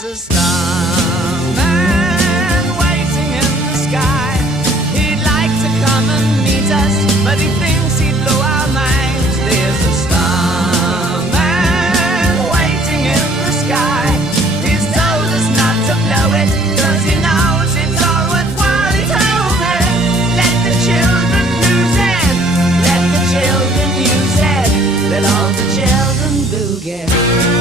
There's a starman waiting in the sky. He'd like to come and meet us, but he thinks he'd blow our minds. There's a starman waiting in the sky. He's told us not to blow it, 'cause he knows it's all worthwhile. He told me, let the children lose it, let the children use it, let all the children boogie.